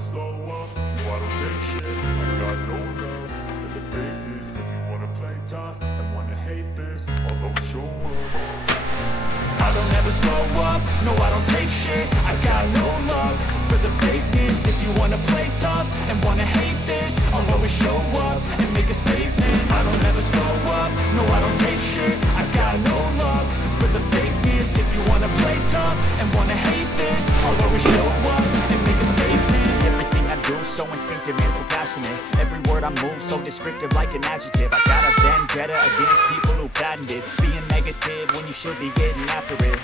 slow up, no I don't take shit. I got no love for the fakeness. If you wanna play tough and wanna hate this, I'll always show up. I don't ever slow up, no I don't take shit. I got no love for the fakeness. If you wanna play tough and wanna hate this, I'll always show up and make a statement. I don't ever slow up, no I don't take shit. I got no love for the fakeness. If you wanna play tough and wanna hate this, I'll always show up and make a statement. Everything I do so instinctive and so passionate. Every word I move so descriptive like an adjective. I got a vendetta against people who patented being negative when you should be getting after it.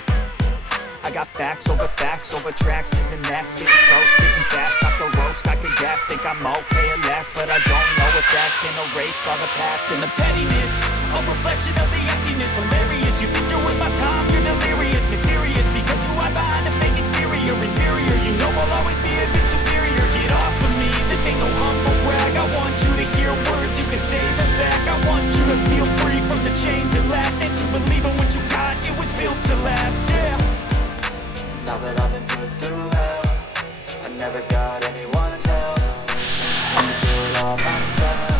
I got facts over tracks, this and that. Spitting slow, spitting fast, not the roast, I can gas. Think I'm okay at last, but I don't know if that can erase all the past. And the pettiness, a reflection of the emptiness. Hilarious, you think you're with my time, you're delirious. Mysterious, because you hide behind a fake exterior. Inferior, you know I'll always be a bit superior. Get off of me, this ain't no humble brag. I want you to hear words, you can say them back. I want you to feel free from the chains that last, and to believe in what you got, it was built to last, yeah. Now that I've been put through hell, I never got anyone's help. I can do it all myself.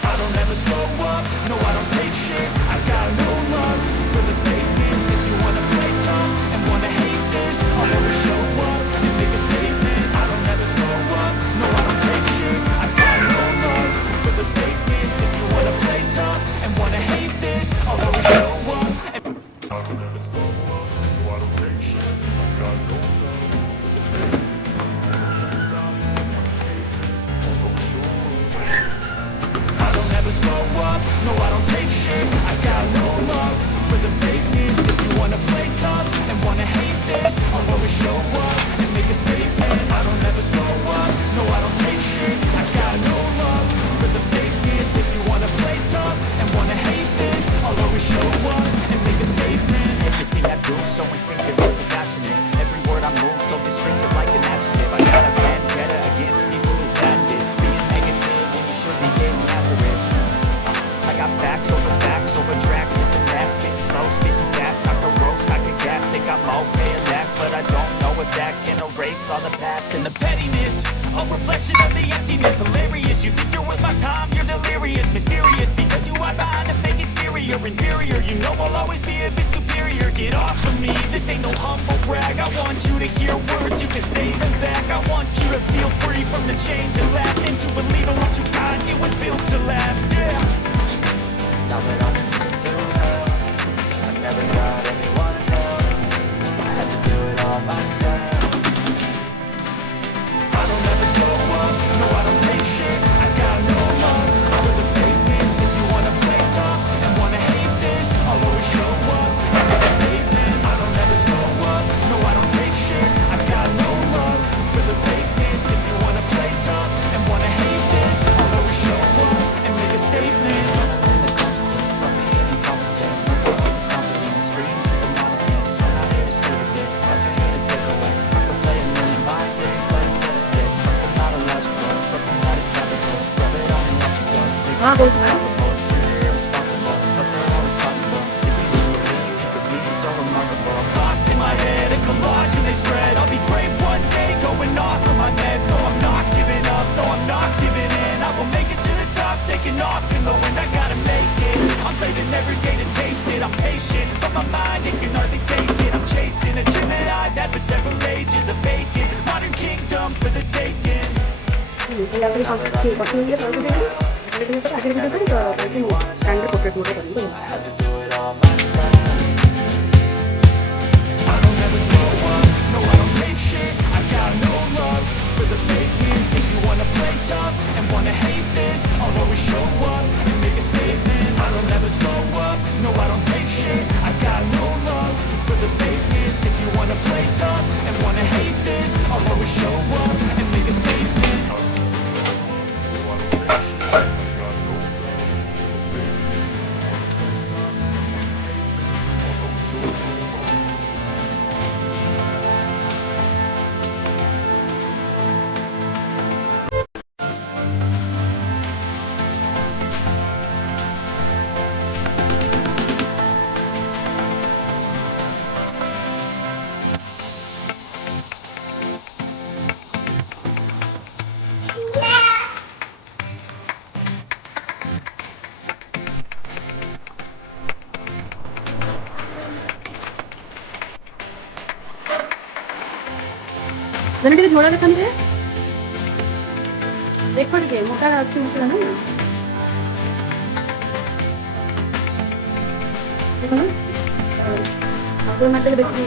I don't ever slow up, no I don't take shit. I got no love for the fakeness. If you wanna play tough and wanna hate this, I'll always show up and make a statement. I don't ever slow up, no I don't take shit. I got no love for the fakeness. If you wanna play tough and wanna hate this, I'll always show up and I don't ever slow up, no I don't take shit. I got no love for the fakeness. If you wanna play tough and wanna hate this, I'll always show up. I don't ever slow up, no I don't take shit. I got no love for the fakeness. If you wanna play tough and wanna hate this, I'll always show up and make a statement. I don't ever slow up, no I don't take shit. I got no love for the fakeness. If you wanna play tough and wanna hate this, I'll always show up and make a statement. Everything I do so instinctive and so passionate. Every word I move so descriptive like an adjective. I got a vendetta against people who patented being negative when you should be getting after it. I got facts over tracks, this and that. Spitting slow, spitting fast, not the roast, I can gas. Think I'm okay at last, but I don't know if that can erase all the past. And the pettiness, a reflection of the emptiness. Hilarious, you think you're with my time, you're delirious. Mysterious, because you hide behind a fake exterior. Inferior, you know I'll always be a bit superior. Get off of me, this ain't no humble brag. I want you to hear words, you can say them back. I want you to feel free from the chains that last, and to believe in what you got, it was built to last, yeah. Now that I've been put through hell, I never got anyone's help. I had to do it all myself. I don't ever slow up, no I don't take shit. I got no love for the fakeness. If you wanna play tough and wanna hate this, I'll always show up and make a statement. I don't ever slow up, no I don't take shit. I got no love for the fakeness. If you wanna play tough and wanna hate this, I'll always show up and make a statement. Adrenaline, the consequence of being incompetent. Mental health is confidence, dreams and some modestness. I'm not here to save a bit, that's for here to take away. I can play a million mind games, but instead of six, something not illogical, something that is topical. Rub it on and let you go. Dreams are irresponsible, but they're always possible. If you just believe, you could be so remarkable. Thoughts in my head, a collage and they spread. I'll be great one day, going off of my meds. No, I'm not giving up, no, I'm not giving in. I will make it to the top, taking off in the wind. I gotta make it, I'm saving every day to taste it. I'm patient, but my mind, it can hardly take it. I'm chasing a dream that I've had for several ages. A vacant, modern kingdom for the taking. I had to do it all myself. I don't ever slow up, no I don't take shit. I got no love for the fakeness. If you wanna play tough and wanna hate this, I'll always show up and make a statement. I don't ever slow up, no I don't take shit. I got no love for the fakeness. If you wanna play tough and wanna hate this, I'll always show up and make a statement. I don't ever slow up, no I don't take shit. I got no love for the fakeness. If you wanna play tough and wanna hate this, ଧନ ଟିକେ ଝୋଳ ଦେଖନି ରେ ଦେଖ ଟିକେ ମୋଟା ଅଛି ମସଲା ନା ଦେଖୁନ ଆଉ ମାତ୍ରାରେ ବେଶୀ